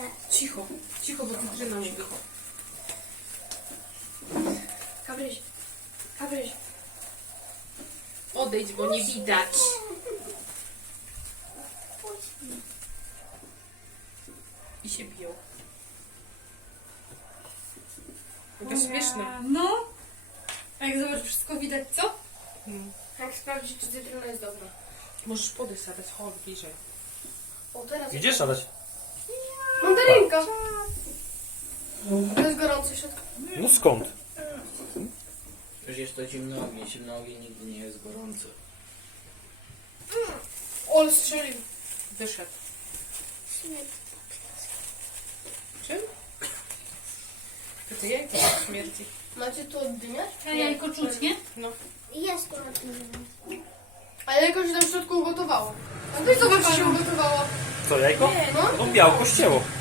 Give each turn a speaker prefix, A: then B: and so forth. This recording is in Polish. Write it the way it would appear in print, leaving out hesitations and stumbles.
A: Cicho, cicho, bo cytryna mówi.
B: Gabryś. Gabryś.
A: Odejdź, bo nie widać. I się biją. Jaka śmieszna.
C: No. A jak zobacz, wszystko widać, co?
B: Jak sprawdzić, czy cytryna jest dobra.
A: Możesz podejść, zadać, chodź bliżej.
B: O, teraz...
D: Gdzie sadać?
B: Mandarynka. To jest gorący w środku.
D: No skąd?
E: Przecież to zimny ogień. Zimny ogień nigdy nie jest gorący.
B: Ol strzelił.
A: Wyszedł. Czym? To jajko tak śmierdzi.
B: Macie tu oddymiać?
C: A jajko czuć, nie?
A: No.
F: Jest to na tym.
B: A jajko się tam w środku ugotowało. A ty zobacz, co się ugotowało.
D: Co, jajko?
B: No.
D: No białko ścięło.